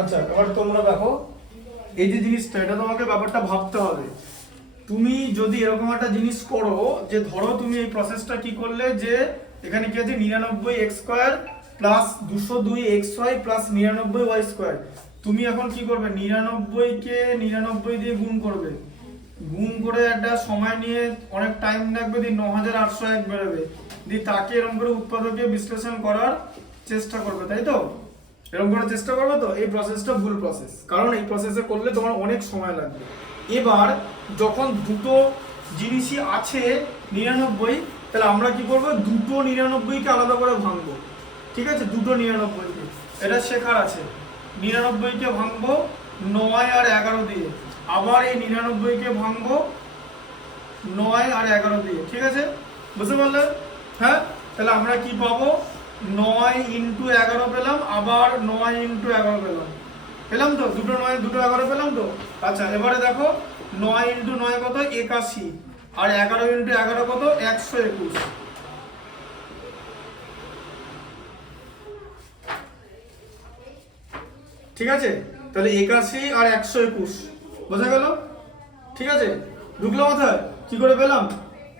আচ্ছা এবার তোমরা দেখো এই যে জিনিসটা, এটা তোমাকে ব্যাপারটা ভাবতে হবে। তুমি যদি এরকম একটা জিনিস করো যে ধরো তুমি এই প্রসেসটা কি করলে, যে এখানে কি আছে 99x² plus 202xy plus 99y²। তুমি এখন কি করবে, 99 কে 99 দিয়ে গুণ করবে, গুণ করে একটা সময় নিয়ে অনেক টাইম লাগবে, দিয়ে 9801 বেরোবে, দিয়ে তাকে এরকম করে উৎপাদকে বিশ্লেষণ করার চেষ্টা করবে, তাই তো? এরকম করার চেষ্টা করবে তো? এই প্রসেসটা ভুল প্রসেস, কারণ এই প্রসেসে করলে তোমার অনেক সময় লাগবে। এবার যখন দুটো জিনিসই আছে 99, তাহলে আমরা কি করবো, দুটো 99কে আলাদা করে ভাঙবো। ঠিক আছে, দুটো 99কে, এটা শেখার আছে। 99কে ভাঙবো 9 আর 11 দিয়ে, আবার এই 99কে ভাঙবো 9 আর 11 দিয়ে। ঠিক আছে, বুঝতে পারলে? হ্যাঁ, তাহলে আমরা কি পাবো, 9 × 11 পেলাম, আবার 9 × 11 পেলাম, পেলাম তো? দুটো 9 দুটো 11 পেলাম তো? আচ্ছা এবারে দেখো 9 × 9 কত, 81, আর 11 × 11 কত, 121। ঠিক আছে, তাহলে 81 আর 121 বোঝা গেল? ঠিক আছে, ঢুকলো মাথায়? কি করে পেলাম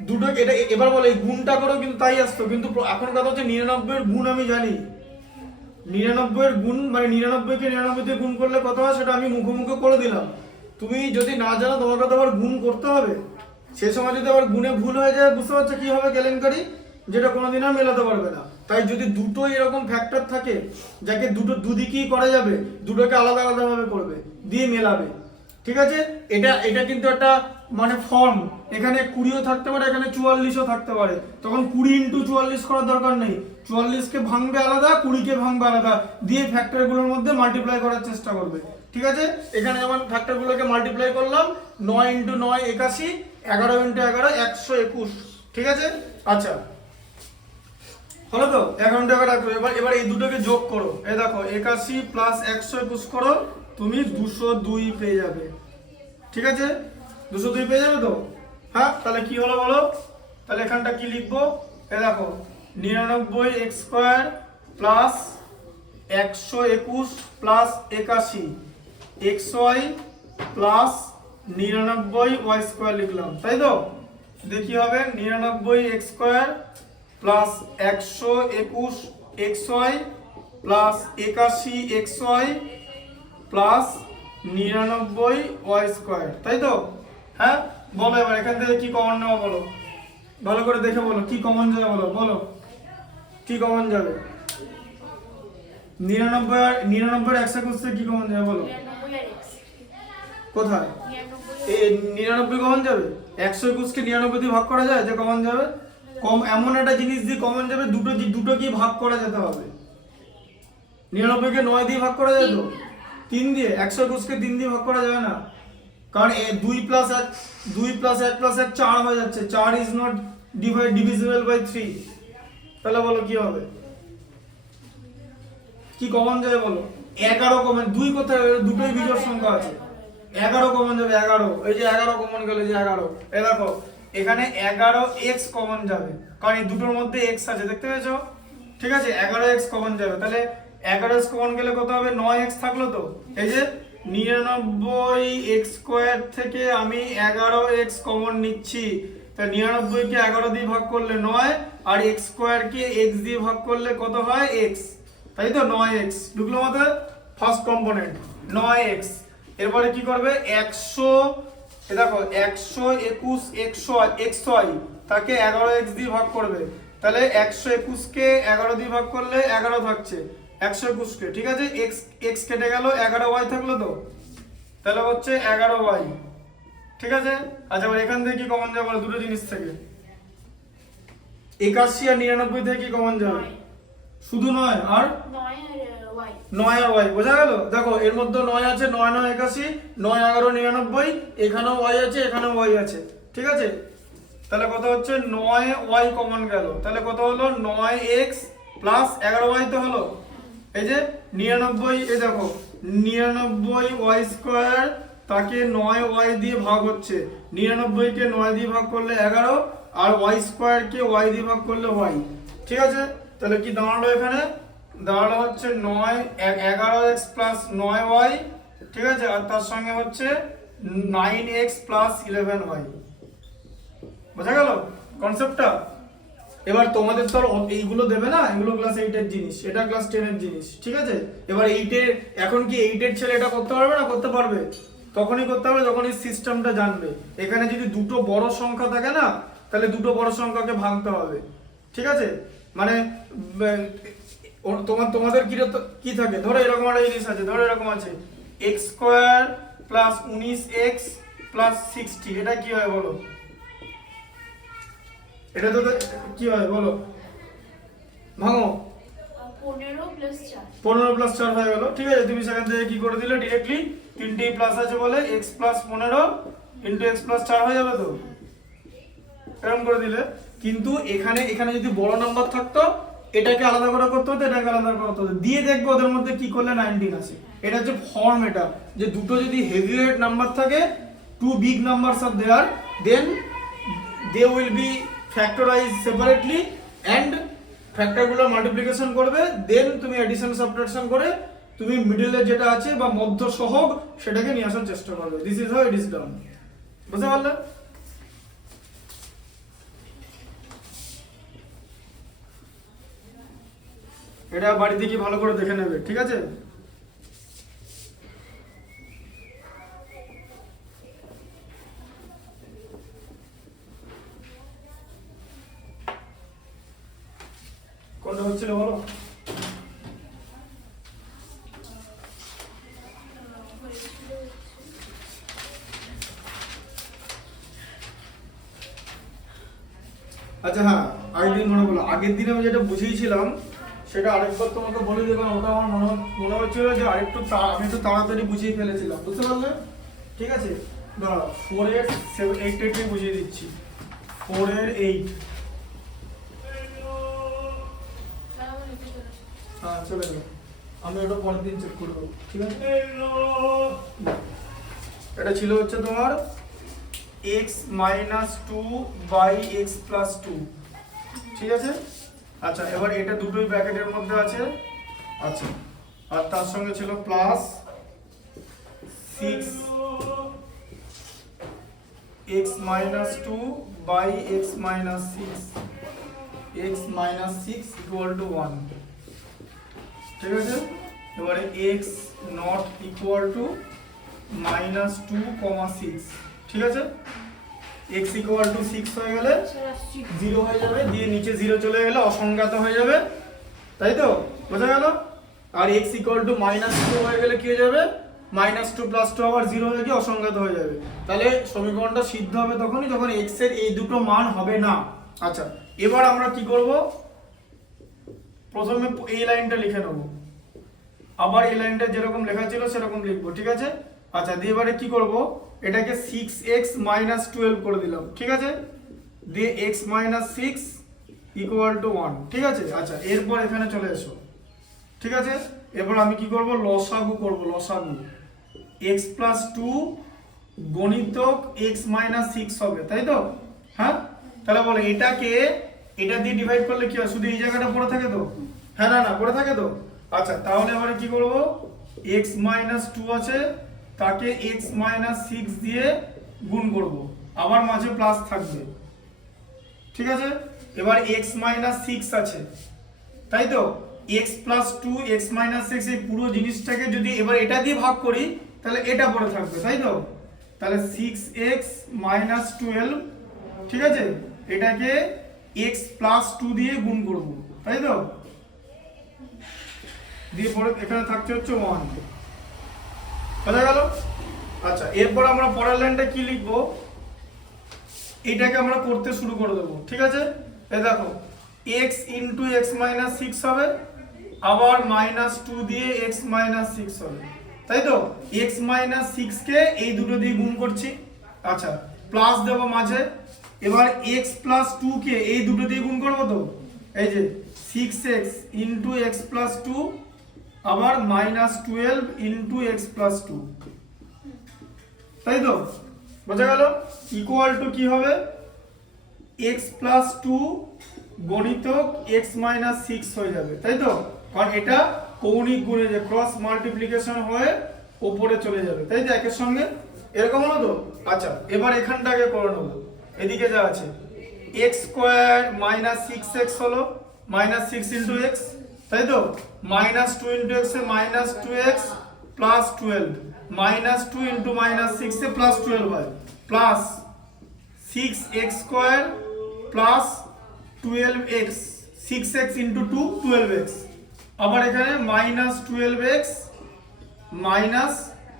দুটো? এটা এবার বলে এই গুণটা করেও কিন্তু তাই আসতো, কিন্তু এখন কথা হচ্ছে 99 এর গুণ আমি জানি। 99 এর গুণ মানে 99 কে 99 দিয়ে গুণ করলে কত হয় সেটা আমি মুখে করে দিলাম। তুমি যদি না জানো তোমাকে তো আবার গুণ করতে হবে, সে সময় যদি আবার গুণে ভুল হয়ে যায়, বুঝতে পারছো কি হবে কেলেঙ্কারি, যেটা কোনোদিন আর মেলাতে পারবে না। তাই যদি দুটো এরকম ফ্যাক্টর থাকে যাকে দুটো দুদিকেই করা যাবে, দুটোকে আলাদা আলাদা ভাবে করবে, দিয়ে মেলাবে। ঠিক আছে, এটা এটা কিন্তু একটা মানে ফর্ম, এখানে 20ও থাকতে পারে, এখানে 44ও থাকতে পারে, তখন 20 × 44 করার দরকার নেই। 44কে ভাঙবে আলাদা, 20কে ভাঙবে আলাদা, দিয়ে ফ্যাক্টরগুলোর মধ্যে মাল্টিপ্লাই করার চেষ্টা করবে। ঠিক আছে, এখানে যেমন ফ্যাক্টরগুলোকে মাল্টিপ্লাই করলাম, 9 × 9 81, 11 × 11 121। ঠিক আছে, আচ্ছা হলো তো? 11 × 11 এবার এই দুটোকে যোগ করো, এই দেখো 81 প্লাস 121 করো, তুমি 202 পেয়ে যাবে। ঠিক আছে, 202 পেয়ে যাবে তো? হ্যাঁ, তাহলে কি হলো বলো? তাহলে এখানটা কি লিখবো, এই দেখো 99x² plus 121 plus 81 xy plus 99y² লিখলাম, তাই তো? দেখি হবে 99x² plus 121 xy plus 81 xy plus 99y², তাই তো? হ্যাঁ, বলো এবার এখান থেকে কি কমন নেওয়া, বলো ভালো করে দেখে বলো কি কমন যাবে, বলো বলো কি কমন যাবে? 99 আর 121 থেকে কি কমন যাবে বলো? কোথায় এই 99 কমন যাবে? 121 কে 99 দিয়ে ভাগ করা যায় যে কমন যাবে? কম এমন একটা জিনিস দিয়ে কমন যাবে, দুটো কি ভাগ করা যেতে হবে। 99 কে 9 দিয়ে ভাগ করা যায় তো? 3 দিয়ে। 121 কে 3 দিয়ে ভাগ করা যাবে না, কারণ 2 + 1 2 + 1 + 1 4 হয়ে যাচ্ছে, 4 ইজ নট ডিভিজিবল বাই 3। তাহলে বলো কি হবে, কি কমন যাবে বলো? 11 কমন, 2 কোথায়, দুটোই বিজোড় সংখ্যা আছে। 11 কমন যাবে, 11, এই যে 11 কমন গেল, যে 11, এই দেখো এখানে 11x কমন যাবে, কারণ এই দুটোর মধ্যে x আছে, দেখতে পেয়েছো? ঠিক আছে, 11x কমন যাবে, তাহলে 11x কমন গেলে কত হবে, 9x থাকলো তো? এই যে 99x² থেকে আমি 11x কমন নিচ্ছি, তা 99 কে 11 দিয়ে ভাগ করলে 9, আর x² কে x দিয়ে ভাগ করলে কত হয়, x, তাই তো? 9x ঢুকলো মাথায়? First component 9x। এরপরে কি করবে, 100, এ দেখো 121 xy তাকে 11x দিয়ে ভাগ করবে, তাহলে 121 কে 11 দিয়ে ভাগ করলে 11 থাকছে 121 কে। ঠিক আছে, x কেটে গেল, 11y থাকলো তো? তাহলে হচ্ছে 11y। ঠিক আছে, আচ্ছা এবার এখান থেকে কি কমন যাবে দুটো জিনিস থেকে? 81 আর 99 থেকে কি কমন যাবে? শুধু 9 আর y, বোঝা গেল? দেখো এর মধ্যে 9 আছে, 9 9 81, 9 11 99, এখানেও y আছে, এখানেও y আছে। ঠিক আছে, তাহলে কত হচ্ছে, 9y কমন গেল, তাহলে কত হলো, 9x প্লাস 11y তো হলো। এই যে 99, এই দেখো 99y² তাকে 9y দিয়ে ভাগ হচ্ছে, 99 কে 9 দিয়ে ভাগ করলে 11, আর y² কে y দিয়ে ভাগ করলে y। ঠিক আছে, তাহলে কি দাঁড়ালো এখানে দাঁড়ালো হচ্ছে 11x প্লাস 9y, ঠিক আছে, আর তার সঙ্গে হচ্ছে 9x প্লাস 11y। বোঝা গেল কনসেপ্টটা? এবার তোমাদের তো এইগুলো দেবে না, এগুলো ক্লাস 8 এর জিনিস, এটা ক্লাস 10 এর জিনিস, ঠিক আছে। এবার 8 এর, এখন কি 8 এর ছেলে এটা করতে পারবে না? করতে পারবে। তখনই করতে হবে যখন এই সিস্টেমটা জানবে। এখানে যদি দুটো বড় সংখ্যা থাকে না, তাহলে দুটো বড় সংখ্যাকে ভাঙতে হবে, ঠিক আছে। মানে তোমাদের কি থাকে, ধরো এরকম একটা জিনিস আছে, ধরো এরকম আছে x square plus 19x plus 60, এটা কি হয় বলো? এটা তো কি হয় বলো, ভাঙো। 15 প্লাস 4 হয়ে গেল, ঠিক আছে। তুমি সেখান থেকে কি করে দিলে ডিরেক্টলি, তিনটেই প্লাস আছে বলে x plus 15 into x plus 4 হয়ে যাবে তো, এরকম করে দিলে। কিন্তু এখানে যদি বড় নাম্বার থাকতো, এটাকে আলাদা করে করতে হতো, এটাকে আলাদা করে করতে হতো, দিয়ে দেখবো ওদের মধ্যে কি করলে 19 আছে। এটা হচ্ছে ফর্ম, এটা যে দুটো যদি হেভি ওয়েট নাম্বার থাকে, two big numbers are there, then they will be factorize separately and ফ্যাক্টরগুলো মাল্টিপ্লিকেশন করবে, দেন তুমি এডিশন সাবট্রাকশন করে তুমি মিডলে যেটা আছে বা মধ্য সহগ সেটাকে নিয়ে আসার চেষ্টা করবে। This is how it is done. বুঝতে পারলে? এটা বাড়িতে কি ভালো করে দেখে নেবে, ঠিক আছে। কোনটা হচ্ছিল বলো? আচ্ছা হ্যাঁ, আগের দিন মনে বলো, আগের দিন আমি যেটা বুঝিয়েছিলাম সেটা আরেকবার তোমাকে বলে দেবো। ওটা আমার মনে হচ্ছিল যে আমি একটু তাড়াতাড়ি বুঝিয়ে ফেলেছিলাম, বুঝতে পারলে? ঠিক আছে, দাঁড়া 4 এর 8 বুঝিয়ে দিচ্ছি। 4 এর 8, হ্যাঁ চলে গেল, আমি ওটা পরের দিন চেক করবো, ঠিক আছে। এটা ছিল হচ্ছে তোমার x minus 2 by x plus 2, ঠিক আছে। আচ্ছা এবার এটা দুটোই ব্র্যাকেটের মধ্যে আছে, আচ্ছা, আর তার সঙ্গে ছিল plus 6 x minus 2 by x minus 6, x minus 6 equal to 1, ঠিক আছে। এবারে x not equal to minus 2 কমা 6, ঠিক আছে। x ইকুয়াল টু 6 হয়ে গেলে 0 হয়ে যাবে, দিয়ে নিচে 0 চলে গেলে অসংজ্ঞাত হয়ে যাবে, তাই তো? বোঝা গেল? আর x ইকুয়াল টু মাইনাস 2 হয়ে গেলে কি হয়ে যাবে, মাইনাস 2 প্লাস 2 আবার 0 হয়ে গিয়ে অসংজ্ঞাত হয়ে যাবে। তাহলে সমীকরণটা সিদ্ধ হবে তখনই যখন x এর এই দুটো মান হবে না। আচ্ছা এবার আমরা কি করব, প্রথমে এই লাইনটা লিখে নেব, আবার এই লাইনটা যেরকম লেখা ছিল সেরকম লিখবো, ঠিক আছে। আচ্ছা দিয়ে এবারে কি করব, এটাকে 6x মাইনাস 12 করে দিলাম, ঠিক আছে, দিয়ে x মাইনাস 6 ইকুয়াল টু 1, ঠিক আছে। আচ্ছা এরপর এখানে চলে এসো, ঠিক আছে। এরপর আমি কি করব, লসাগু করব, লসাগু x প্লাস 2 গণিতক x মাইনাস 6 হবে, তাই তো? হ্যাঁ, তাহলে বলো এটাকে এটা দিয়ে ডিভাইড করলে কি হয়, শুধু এই জায়গাটা পড়ে থাকে তো? হ্যাঁ না পড়ে থাকে তো। আচ্ছা তাহলে এবারে কি করব, x মাইনাস 2 আছে, তাকে x মাইনাস 6 দিয়ে গুণ করব, আবার মাঝে প্লাস থাকবে, ঠিক আছে। এবার x মাইনাস 6 আছে, তাই তো? x প্লাস 2 x মাইনাস 6, এই পুরো জিনিসটাকে যদি এবার এটা দিয়ে ভাগ করি তাহলে এটা পড়ে থাকবে, তাই তো? তাহলে 6x মাইনাস 12, ঠিক আছে, এটাকে x প্লাস 2 দিয়ে গুণ করব, তাই তো? দিয়ে পরে এখানে থাকছে হচ্ছে 1, বোঝা গেল? আচ্ছা এরপর আমরা পরের লাইনটা কি লিখবো, এটাকে আমরা করতে শুরু করে দেবো, ঠিক আছে। এই দেখো x ইন্টু x মাইনাস 6 হবে, আবার মাইনাস 2 দিয়ে x মাইনাস 6 হবে, তাই তো? x মাইনাস 6 কে এই দুটো দিয়ে গুণ করছি, আচ্ছা প্লাস দেবো মাঝে, এবার x প্লাস 2 কে এই দুটো দিয়ে গুণ করবো তো, এই যে 6x ইন্টু x প্লাস 2 আবার মাইনাস 12 ইন্টু x প্লাস 2, তাই তো? বোঝা গেল? ইকুয়াল টু কি হবে, x প্লাস 2 গণিতক x মাইনাস 6 হয়ে যাবে, তাই তো? কারণ এটা কৌণিক গুণে যে ক্রস মাল্টিপ্লিকেশন হয়ে উপরে চলে যাবে, তাই তো একের সঙ্গে এরকম হলো তো। আচ্ছা এবার এখানটাকে করে নেবো, এদিকে যা আছে x square minus six x হলো মাইনাস সিক্স ইন্টু এক্স, তাই তো মাইনাস টু ইন্টু এক্স এ minus two x plus twelve, minus two into minus six এ প্লাস টুয়েলভ হয়, plus six x square plus twelve x, six x into two twelve x, আবার এখানে minus twelve x minus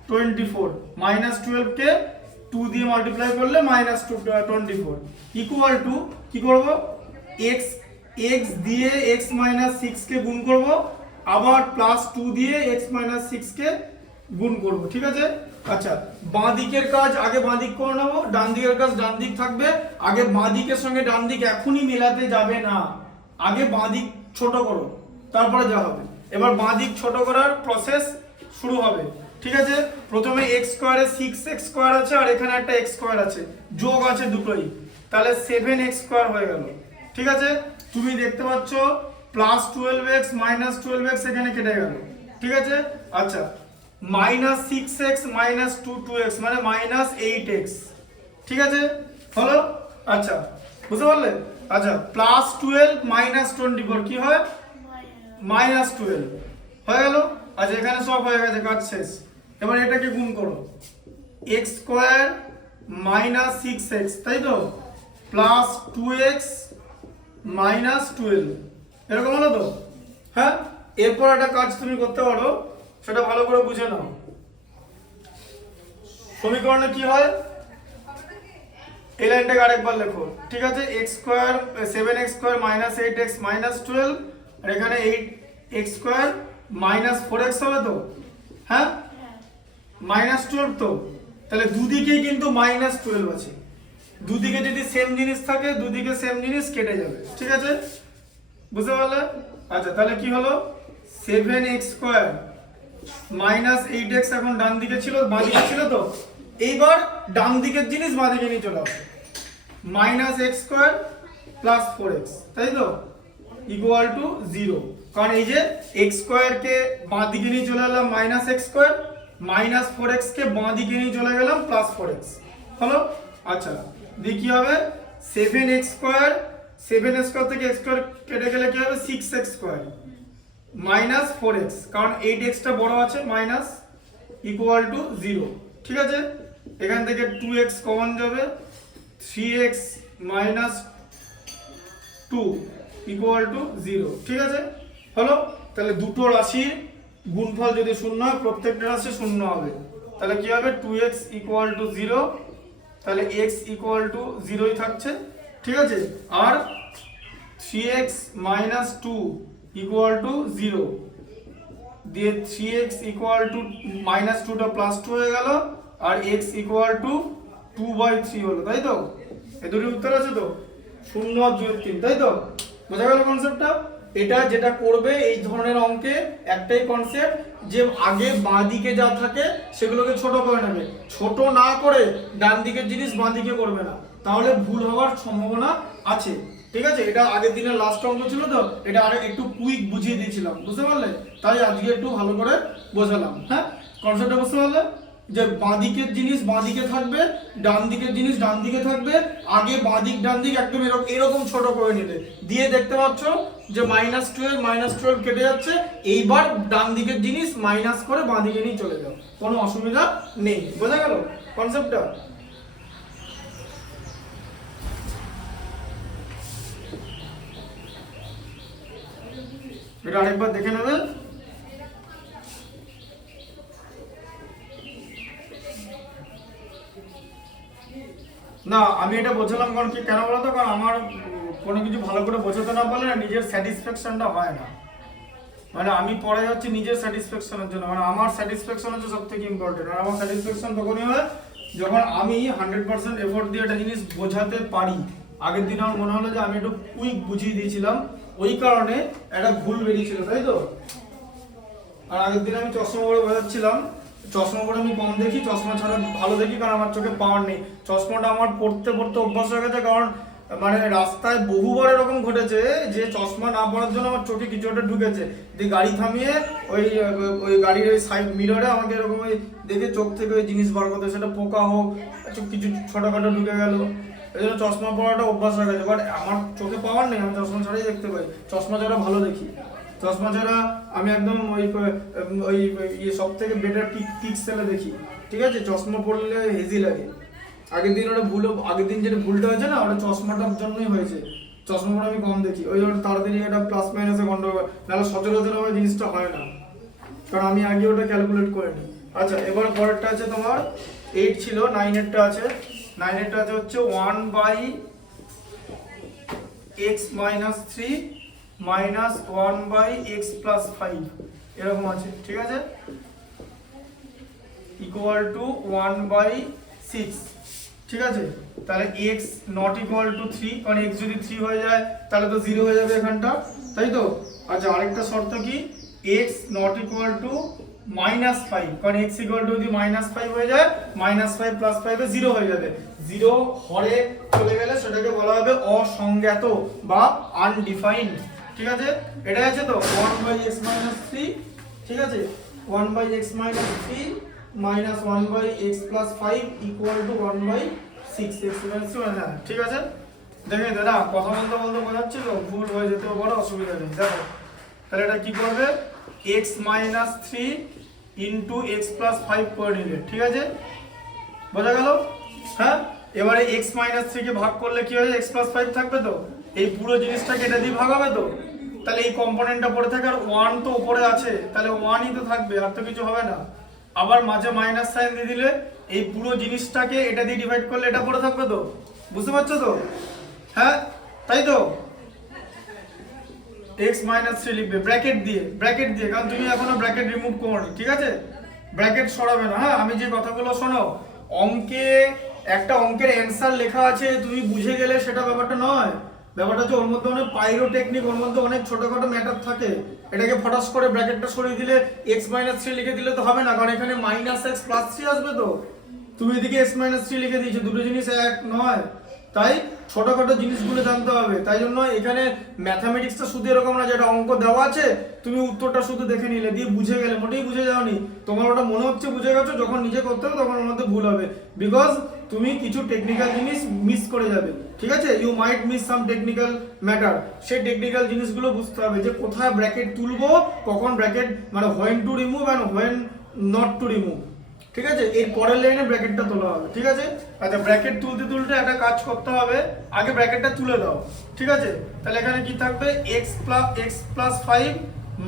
twenty four, minus টুয়েলভকে two দিয়ে multiply করলে minus twenty four equal to কি করবো x, x দিয়ে x minus সিক্সকে গুণ করবো, আবার প্লাস টু দিয়ে এক্স মাইনাস সিক্সকে গুণ করবো, ঠিক আছে। আচ্ছা বাঁ দিকের কাজ আগে বাঁ দিক করে নেবো, ডান দিকের কাজ ডান দিক থাকবে। আগে বাঁ দিকের সঙ্গে ডান দিক এখনই মেলাতে যাবে না, আগে বাঁ দিক ছোট করো তারপরে যা হবে। এবার বাঁ দিক ছোট করার প্রসেস শুরু হবে, ঠিক আছে। প্রথমে এক্স স্কোয়ারে সিক্স এক্স স্কোয়ার আছে আর এখানে একটা এক্স স্কোয়ার আছে, যোগ আছে দুটোই, তাহলে সেভেন এক্স স্কোয়ার হয়ে গেল, ঠিক আছে। তুমি দেখতে পাচ্ছ plus twelve x minus twelve x এখানে কেটে গেল, ঠিক আছে। আচ্ছা minus six x minus two two x মানে মাইনাস এইট এক্স, ঠিক আছে হলো। আচ্ছা বুঝতে পারলে। আচ্ছা plus twelve minus twenty four কি হয় মাইনাস টুয়েলভ হয়ে গেল। আচ্ছা এখানে সব হয়ে গেছে, কাজ শেষ। এবার এটাকে গুণ করো, x square minus six x তাই তো plus two x minus twelve, এরকম হলো তো। হ্যাঁ এরপর একটা কাজ তুমি করতে পারো, সেটা ভালো করে বুঝে নাও। সমীকরণে কি হয় এই লাইনটাকে আরেকবার লেখো, ঠিক আছে। X square seven x square minus eight x minus twelve, আর এখানে eight x square minus four x হবে তো, হ্যাঁ মাইনাস টুয়েলভ তো, তাহলে দুদিকেই কিন্তু মাইনাস টুয়েলভ আছে, দুদিকে যদি সেম জিনিস থাকে দুদিকে সেম জিনিস কেটে যাবে, ঠিক আছে বুঝতে পারলে। আচ্ছা তাহলে কি হলো seven x square minus eight x এখন ডান দিকে ছিল বাঁ দিকে ছিল তো, এইবার ডান দিকের জিনিস বাঁ দিকে নিয়ে চলে আসে, minus x square plus four x তাই তো ইকুয়াল টু জিরো। কারণ এই যে এক্স স্কোয়ারকে বাঁ দিকে নিয়ে চলে এলাম minus x square, minus four এক্সকে বাঁ দিকে নিয়ে চলে গেলাম প্লাস ফোর এক্স হলো। আচ্ছা দিয়ে কি হবে seven x square, seven x square থেকে এক্স স্কোয়ার কেটে গেলে কি হবে six x square minus four x, কারণ এইট এক্সটা বড় আছে মাইনাস ইকুয়াল টু জিরো, ঠিক আছে। এখান থেকে টু এক্স কমন যাবে, three x minus two equal to zero, ঠিক আছে হলো। তাহলে দুটো রাশির গুণফল যদি শূন্য হয় প্রত্যেকটা রাশি শূন্য হবে, তাহলে কি হবে two x equal to zero, তাহলে এক্স ইকুয়াল টু জিরোই থাকছে, ঠিক আছে। আর three x minus two equal to zero দিয়ে three x equal to minus টুটা প্লাস টু হয়ে গেল, আর x equal to two by three হলো, তাই তো। এ দুটি উত্তর আছে তো, শূন্য আর দুই তিন, তাই তো বোঝা গেল কনসেপ্টটা। এটা যেটা করবে এই ধরনের অঙ্কে একটাই কনসেপ্ট, যে আগে বাঁ দিকে যা থাকে সেগুলোকে ছোট করে নেবে, ছোট না করে ডান দিকের জিনিস বাঁ দিকে করবে না, তাহলে ভুল হওয়ার সম্ভাবনা আছে, ঠিক আছে। এটা আগের দিনের লাস্ট অঙ্ক ছিল তো, এটা আরে একটু কুইক বুঝিয়ে দিয়েছিলাম, বুঝতে পারলে, তাই আজকে একটু ভালো করে বোঝালাম। হ্যাঁ কনসেপ্টটা বুঝতে পারলে, যে বাঁ দিকের জিনিস বাঁ দিকে থাকবে, ডান দিকের জিনিস ডান দিকে থাকবে, আগে বাঁ দিক ডান দিক একদম এরকম ছোট করে নিলে, দিয়ে দেখতে পাচ্ছ যে মাইনাস টুয়েলভ কেটে যাচ্ছে, এইবার ডান দিকের জিনিস মাইনাস করে বাঁ দিকে নিয়ে চলে যাও, কোনো অসুবিধা নেই, বোঝা গেল কনসেপ্টটা। এটা আরেকবার দেখে নেবে। না আমি এটা বোঝালাম কারণ কি কেন বলতো, কারণ আমার কোনো কিছু ভালো করে বোঝাতে না পারলে না নিজের স্যাটিসফ্যাকশনটা হয় না, মানে আমি পড়ে যাচ্ছি নিজের স্যাটিসফ্যাকশনের জন্য, মানে আমার স্যাটিসফ্যাকশন হচ্ছে সব থেকে ইম্পর্টেন্ট। আর আমার স্যাটিসফ্যাকশন তখনই হয় যখন আমি 100% এফোর্ট দিয়ে একটা জিনিস বোঝাতে পারি। আগের দিন আমার মনে হলো যে আমি একটু কুইক বুঝিয়ে দিয়েছিলাম, ওই কারণে একটা ভুল বেরিয়েছিল, তাই তো। আর আগের দিন আমি চশমা পরে বোঝাচ্ছিলাম, চশমা পরে আমি কম দেখি, চশমা ছাড়া ভালো দেখি, কারণ আমার চোখে পাওয়ার নেই। চশমাটা আমার পড়তে পড়তে অভ্যাস হয়ে গেছে, কারণ মানে রাস্তায় বহুবার এরকম ঘটেছে যে চশমা না পরার জন্য আমার চোখে কিছু একটা ঢুকেছে, দিয়ে গাড়ি থামিয়ে ওই ওই গাড়ির ওই সাইড মিররে আমাকে এরকম ওই দেখে চোখ থেকে ওই জিনিস বার করতে, সেটা পোকা হোক কিছু ছোটখাটো ঢুকে গেল, এই জন্য চশমা পরাটা অভ্যাস হয়ে গেছে। বাট আমার চোখে পাওয়ার নেই, আমি চশমা ছাড়াই দেখতে পাই, চশমা ছাড়া ভালো দেখি, চশমা ছাড়া আমি একদম ওই ওই সব থেকে বেটার পিক্সেলে দেখি, ঠিক আছে? চশমা পরলে হেজি লাগে। আগের দিন যেটা ভুলটা হয়েছে না, ওটা চশমাটার জন্যই হয়েছে, চশমা পরে আমি কম দেখি, ওই জন্য তাড়াতাড়ি এটা প্লাস মাইনাসে গন্ডগোল, নাহলে সচরাচর জিনিসটা হয় না, কারণ আমি আগে ওটা ক্যালকুলেট করে নিই। আচ্ছা, এবার পরেরটা আছে তোমার 8 ছিল, 9 আছে, 9 আছে হচ্ছে 1/x-3 মাইনাস 1/x+5 এরকম আছে, ঠিক আছে, ইকুয়াল টু 1/6, ঠিক আছে? তাহলে x নট ইকুয়াল টু 3, কারণ x যদি 3 হয়ে যায় তাহলে তো 0 হয়ে যাবে এখানটা, তাই তো? আচ্ছা, আরেকটা শর্ত কি, x নট ইকুয়াল টু -5, কারণ x ইকুয়াল টু যদি -5 হয়ে যায়, -5 + 5 এ 0 হয়ে যাবে, 0 হরে চলে গেলে সেটাকে বলা হবে অসংজ্ঞাত বা আনডিফাইন্ড, ঠিক আছে? এটাই আছে তো 1/x-3, ঠিক আছে, 1/x-3 minus 1/x+5 equal to 1/6 হ্যাঁ, ঠিক আছে? দেখে দাদা কথা বলতে বলতে বোঝাচ্ছি তো, ভুল হয়ে যেতেও বড় অসুবিধা নেই। দেখো তাহলে এটা কি করবে, x-3 ইন্টু x+5 করে নিলে, ঠিক আছে, বোঝা গেল? হ্যাঁ, এবারে x-3 কে ভাগ করলে কি হয়, x+5 থাকবে তো, এই পুরো জিনিসটাকে এটা দিয়ে ভাগ হবে তো, তাহলে এই কম্পোনেন্টটা পড়ে থাকে, আর 1 তো উপরে আছে, তাহলে 1ই তো থাকবে, আর তো কিছু হবে না। আবার মাঝে মাইনাস সাইন দিয়ে দিলে এই পুরো জিনিসটাকে এটা দিয়ে ডিভাইড করলে এটা পড়ে থাকবে তো, বুঝতে পারছো তো? হ্যাঁ, তাই তো? x-3 লিখবে ব্র্যাকেট দিয়ে, কারণ তুমি এখনো ব্র্যাকেট রিমুভ করোনি, ঠিক আছে? ব্র্যাকেট সরাবে না। হ্যাঁ, আমি যে কথাগুলো শোনো, একটা অঙ্কের অ্যান্সার লেখা আছে, তুমি বুঝে গেলে সেটা ব্যাপারটা নয়, ব্যাপারটা হচ্ছে ওর মধ্যে অনেক পাইরোটেকনিক, ওর মধ্যে অনেক ছোটখাটো ম্যাটার থাকে, এটাকে ফটাস করে ব্র্যাকেটটা সরিয়ে দিলে x-3 লিখে দিলে তো হবে না, কারণ এখানে -x+3 আসবে তো, তুমি এদিকে x-3 লিখে দিয়েছো, দুটো জিনিস এক নয়, তাই ছোটখাটো জিনিসগুলো জানতে হবে। তাই জন্য এখানে ম্যাথামেটিক্সটা শুধু এরকম না, যেটা অঙ্ক দেওয়া আছে তুমি উত্তরটা শুধু দেখে নিলে দিয়ে বুঝে গেলে, মোটেই বুঝে যাওনি, তোমার ওটা মনে হচ্ছে বুঝে গেছো, যখন নিজে করতে হবে তখন ওর মধ্যে ভুল হবে, বিকজ তুমি কিছু টেকনিক্যাল জিনিস মিস করে যাবে, ঠিক আছে? You might miss some technical matter, সেই টেকনিক্যাল জিনিসগুলো বুঝতে হবে, যে কোথায় ব্র্যাকেট তুলবো, কখন ব্র্যাকেট, মানে when to remove and when not to remove, ঠিক আছে? এর পরের লাইনে ব্র্যাকেটটা তোলা হবে, ঠিক আছে? আচ্ছা, ব্র্যাকেট তুলতে একটা কাজ করতে হবে, আগে ব্র্যাকেটটা তুলে দাও, ঠিক আছে? তাহলে এখানে কি থাকবে, x+5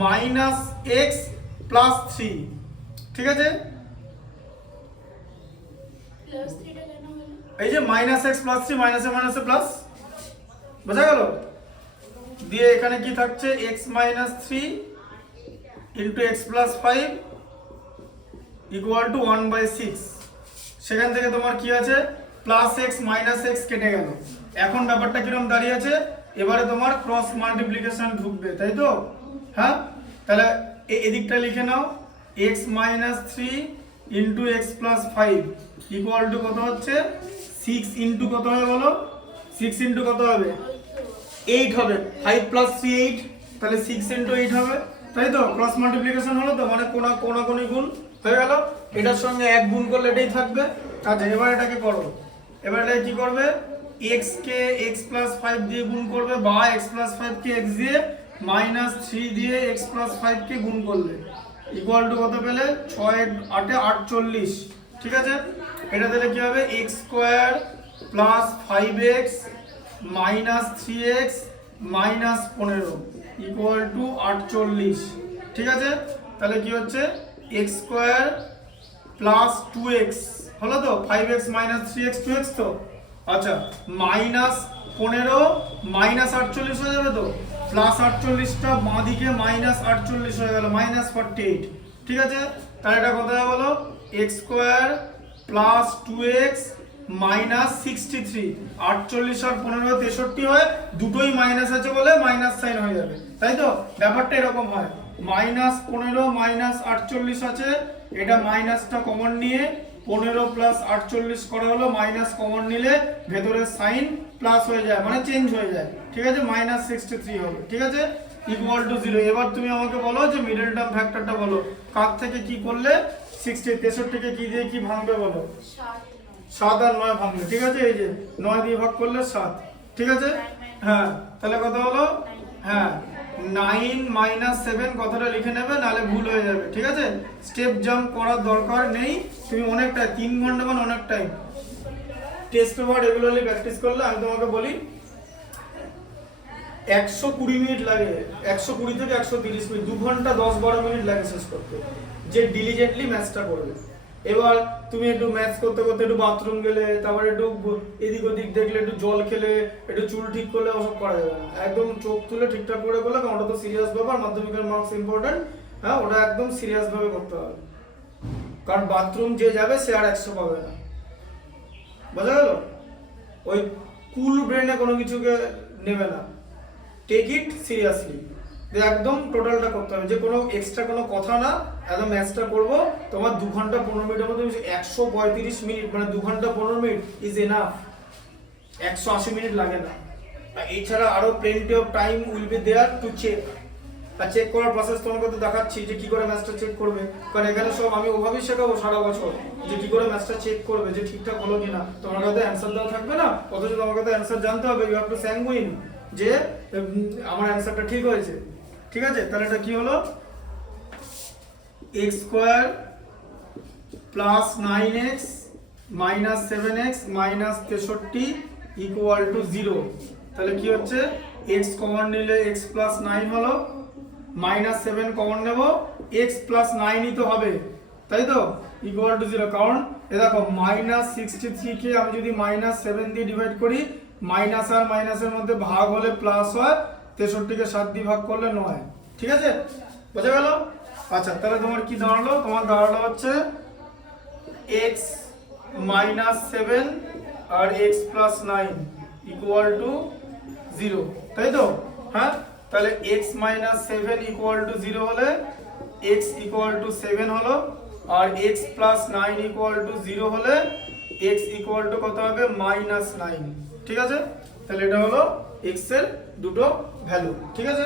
মাইনাস x+3, ঠিক আছে? এই যে -x+3 মাইনাসে প্লাস, বোঝা গেল? দিয়ে এখানে কি থাকছে, x-3 into x+5 equal to 1/6, সেখান থেকে তোমার কি আছে, +x - x কেটে গেল, এখন ব্যাপারটা কিরকম দাঁড়িয়ে আছে, এবারে তোমার ক্রস মাল্টিপ্লিকেশন ঢুকবে, তাই তো? হ্যাঁ, তাহলে এদিকটা লিখে নাও, x-3 into x+5 equal to কত হচ্ছে, 6 ইন্টু কত হবে বলো, 6 ইন্টু কত হবে, 8 হবে, 5 + 3 8, তাহলে 6 ইন্টু 8 হবে, তাই তো? ক্রস মাল্টিপ্লিকেশন হলো তো, মানে কোনাকুনি গুণ হয়ে গেল, এটার সঙ্গে 1 গুণ করলে এটাই থাকবে। আচ্ছা, এবার এটাকে করো, এবার এটা কি করবে, x কে x+5 দিয়ে গুণ করবে, বা x+5 কে x দিয়ে, -3 দিয়ে x+5 কে গুণ করলে ইকুয়াল টু কত পেলে, 6 8 48, ঠিক আছে? এটা দিলে কি হবে, x² + 5x - 3x - 15 equal to 48, ঠিক আছে? তাহলে কি হচ্ছে, x² + 2x হলো তো, 5x - 3x 2x তো, আচ্ছা, -15 -48 হয়ে যাবে তো, +48টা বাঁ দিকে -48 হয়ে গেল, -48, ঠিক আছে? তাহলে এটা কত হবে বলো, x² + 2x - 63, 48 আর 15 63 হয়, দুটোই মাইনাস আছে বলে মাইনাস সাইন হয়ে যাবে, তাই তো? ব্যাপারটা এরকম হয়, -15 - 48 আছে, এটা মাইনাসটা কমন নিয়ে 15 + 48 করা হলো, মাইনাস কমন নিলে ভেতরের সাইন প্লাস হয়ে যায়, মানে চেঞ্জ হয়ে যায়, ঠিক আছে, -63 হবে, ঠিক আছে, ইকুয়াল টু 0। এবার তুমি আমাকে বলো যে মিডল টার্ম ফ্যাক্টরটা বলো, কার থেকে কি করলে 63 কে কি দিয়ে কি ভাঙবে বলো? 7 আর 9 ভাঙবে, ঠিক আছে, এই যে 9 দিয়ে ভাগ করলে 7, ঠিক আছে, হ্যাঁ, তাহলে কত হলো? হ্যাঁ, 9 - 7 কথাটা লিখে নেবে, নাহলে ভুল হয়ে যাবে, ঠিক আছে। স্টেপ জাম্প করার দরকার নেই, তুমি অনেকটা 3 ঘন্টা মানে অনেক time test paper regularly practice করলে, আমি তোমাকে বলি 120 মিনিট লাগে, 120 থেকে 130 মিনিট, 2 ঘন্টা 10-12 মিনিট লাগে শেষ করতে, যে ডিলিজেন্টলি ম্যাথটা করবে। এবার তুমি একটু ম্যাথ করতে করতে একটু বাথরুম গেলে, তারপরে একটু এদিক ওদিক দেখলে, একটু জল খেলে, একটু চুল ঠিক করলে, ওসব করা যাবে না। একদম চোখ তুলে ঠিকঠাক করে করলে, কারণ ওটা তো সিরিয়াস ব্যাপার, মাধ্যমিকের মার্কস ইম্পর্টেন্ট, হ্যাঁ, ওটা একদম সিরিয়াস ভাবে করতে হবে, কারণ বাথরুম যে যাবে সে আর 100 পাবে না, বোঝা গেল? ওই কুল ব্রেনে কোনো কিছুকে নেবে না, টেক ইট সিরিয়াসলি, একদম টোটালটা করতে হবে, যে কোনো এক্সট্রা কোনো কথা না, একদম ম্যাথটা করবো। তোমার 2 ঘন্টা 15 মিনিটের মধ্যে 135 মিনিট, মানে 2 ঘন্টা 15 মিনিট ইজ এনাফ, 180 মিনিট লাগে না। এছাড়া আরো plenty of time will be there to check, আর চেক করার প্রসেস তোমাকে তো দেখাচ্ছি যে কি করে ম্যাথটা চেক করবে, কারণ এখানে সব আমি ওভাবেই শেখাবো সারা বছর, যে কি করে ম্যাথটা চেক করবে, যে ঠিকঠাক হলো কিনা। তোমার কাছে অ্যান্সার দেওয়া থাকবে না, অথচ তোমার কাছে অ্যান্সার জানতে হবে, ইউ হ্যাভ টু স্যাঙ্গুইন, যে আমার অ্যান্সারটা ঠিক হয়েছে, ঠিক আছে। তাহলে এটা কি হলো? x square plus 9x minus 7x minus 63 equal to 0। তাহলে কি হচ্ছে? x কমন নিলে x প্লাস 9 হলো, মাইনাস 7 কমন নেব, x প্লাস 9ই তো হবে, তাই তো, ইকুয়াল টু 0। কারণ এ দেখো -63 কে আমি যদি -7 দিয়ে ডিভাইড করি, মাইনাস আর মাইনাসের মধ্যে ভাগ হলে প্লাস হয়, 63 কে 7 দিয়ে ভাগ করলে 9, ঠিক আছে, বোঝা গেল? আচ্ছা, তাহলে তোমার কি দাঁড়ালো? তোমার দাঁড়ালো হচ্ছে x মাইনাস 7 আর x প্লাস 9 ইকুয়াল টু 0, তাই তো, হ্যাঁ। তাহলে x মাইনাস 7 ইকুয়াল টু 0 হলে x ইকুয়াল টু 7 হলো, আর x প্লাস 9 ইকুয়াল টু 0 হলে x ইকুয়াল টু কত হবে? -9, ঠিক আছে। তাহলে এটা হলো x এর দুটো ভ্যালু, ঠিক আছে।